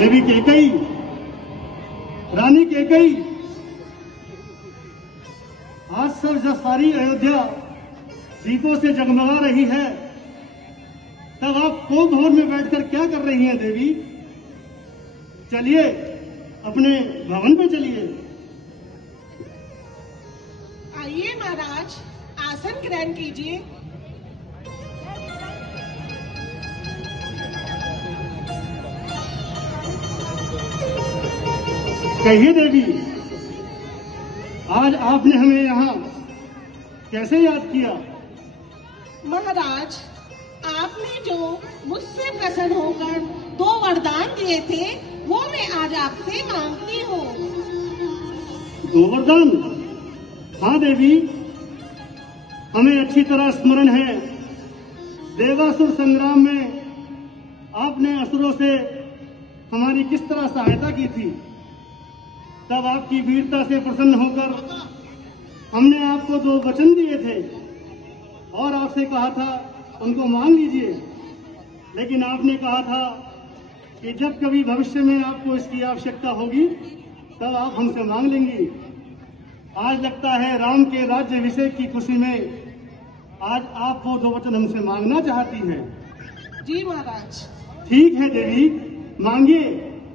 देवी कैकेयी, रानी कैकेयी, आज सब सारी अयोध्या दीपों से जगमगा रही है, तब आप कोप भवन में बैठकर क्या कर रही हैं देवी? चलिए अपने भवन पे चलिए। आइए महाराज, आसन ग्रहण कीजिए। कहिए देवी, आज आपने हमें यहाँ कैसे याद किया? महाराज, आपने जो मुझसे प्रसन्न होकर 2 वरदान दिए थे, वो मैं आज आपसे मांगती हूँ। 2 वरदान? हाँ देवी, हमें अच्छी तरह स्मरण है, देवासुर संग्राम में आपने असुरों से हमारी किस तरह सहायता की थी। तब आपकी वीरता से प्रसन्न होकर हमने आपको 2 वचन दिए थे और आपसे कहा था उनको मांग लीजिए, लेकिन आपने कहा था कि जब कभी भविष्य में आपको इसकी आवश्यकता होगी तब आप हमसे मांग लेंगी। आज लगता है राम के राज्य अभिषेक की खुशी में आज आप वो 2 वचन हमसे मांगना चाहती हैं। जी महाराज। ठीक है देवी, मांगिए,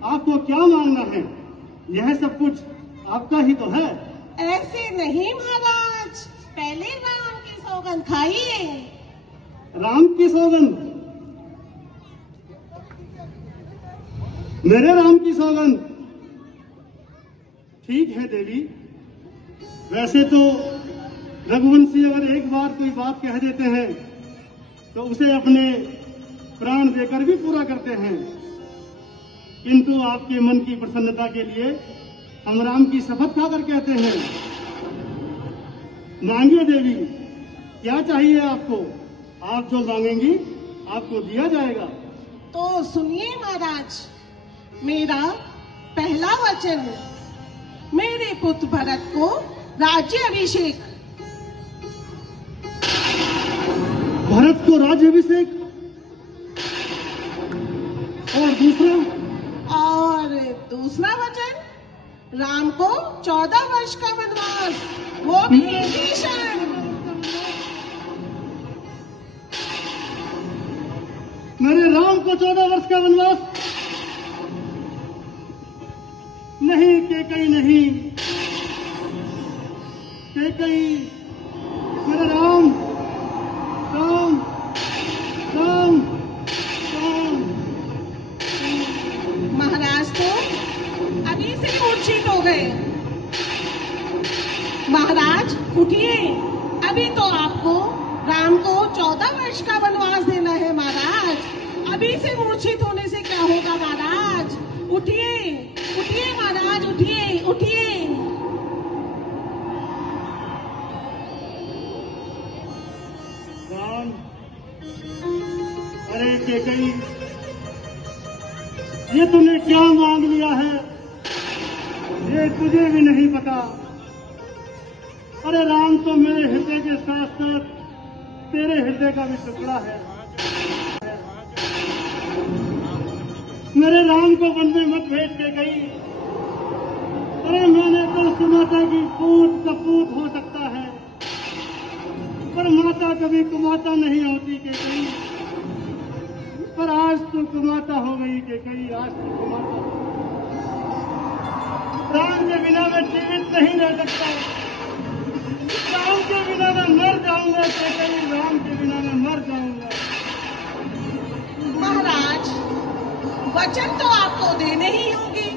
आपको क्या मांगना है? यह सब कुछ आपका ही तो है। ऐसे नहीं महाराज, पहले राम की सौगंध खाइए। राम की सौगंध? मेरे राम की सौगंध? ठीक है देवी, वैसे तो रघुवंशी अगर एक बार कोई बात कह देते हैं तो उसे अपने प्राण देकर भी पूरा करते हैं, किंतु आपके मन की प्रसन्नता के लिए हम राम की शपथ खाकर कहते हैं। मांगिए देवी, क्या चाहिए आपको? आप जो मांगेंगी आपको दिया जाएगा। तो सुनिए महाराज, मेरा पहला वचन, मेरे पुत्र भरत को राज्य अभिषेक। भरत को राज्य अभिषेक? और दूसरा? और दूसरा वचन, राम को 14 वर्ष का वनवास, वो भी इसी क्षण। मेरे राम को 14 वर्ष का वनवास? नहीं कैकेयी, नहीं कैकेयी, मेरे राम, राम, राम, राम। महाराज तो अभी से मूर्छित हो गए। महाराज उठिए, अभी तो आपको राम को 14 वर्ष का वनवास देना है महाराज। अभी से मूर्छित होने से क्या होगा महाराज? उठिए, उठिए महाराज, उठिए, उठिए। राम, अरे कैकेयी, ये तूने क्या मांग लिया है, ये तुझे भी नहीं पता। अरे राम तो मेरे हृदय के साथ साथ तेरे हृदय का भी टुकड़ा है। मेरे राम को वन में मत भेज के गई। अरे मैंने तो सुना था कि पूत कपूत हो सकता है, पर माता कभी कुमाता नहीं होती कैकेयी। पर आज तो कुमाता हो गई कैकेयी, आज तो कुमाता। राम के बिना मैं जीवित नहीं रह सकता, राम के बिना मैं मर जाऊंगा कैकेयी, राम के बिना मैं मर जाऊंगा। महाराज, वचन तो आपको देने ही होंगे।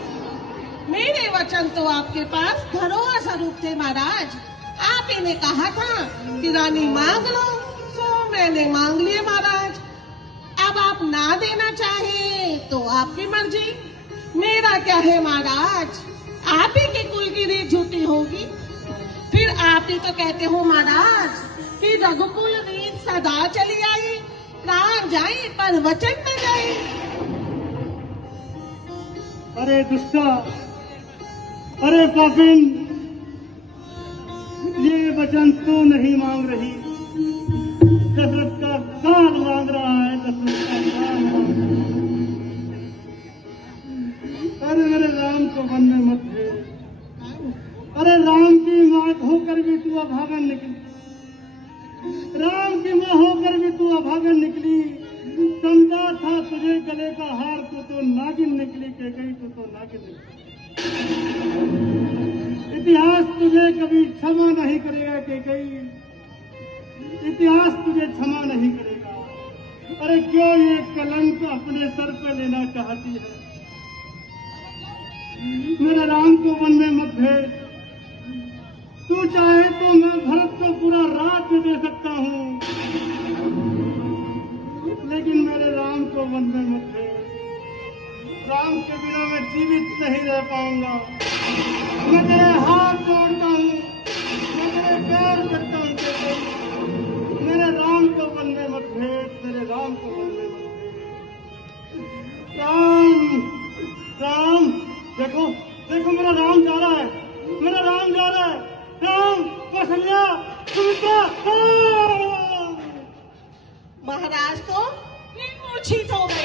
मेरे वचन तो आपके पास धरोहर स्वरूप थे महाराज। आप ही ने कहा था कि रानी मांग लो, सो मैंने मांग लिए महाराज। अब आप ना देना चाहे तो आपकी मर्जी, मेरा क्या है महाराज? आप ही के कुल की रीत झूठी होगी। फिर आप ही तो कहते हो महाराज कि रघुकुल रीत सदा चली आई, प्राण जाए पर वचन न जाए। अरे दुष्टा, अरे पापिन, ये वचन तू नहीं मांग रही, दशरथ का कान मांग रहा है, दशरथ का कान मांग रहा है। राम की माँ होकर भी तू अभागन निकली। समझा था तुझे गले का हार, तो नागिन निकली। कैकई तो नागिन निकली। इतिहास तुझे कभी क्षमा नहीं करेगा कैकई, इतिहास तुझे क्षमा नहीं करेगा। अरे क्यों ये कलंक अपने सर पे लेना चाहती है? मेरे राम को वन में मत भेज। तू चाहे तो मैं भरत को पूरा राज्य दे सकता हूँ, लेकिन मेरे राम को वन में मत भेज। राम के बिना मैं जीवित नहीं रह पाऊंगा। मैं तेरे हाथ जोड़ता हूँ, मैं तेरे पैर करता हूँ। मेरे राम को वन में मत भेज, मेरे राम को वन में मत भेज। राम, राम, देखो देखो मेरा राम जा रहा है, मेरा राम जा रहा है। राम, कौशल्या, सुमित्रा। महाराज तो मूर्छित हो गए।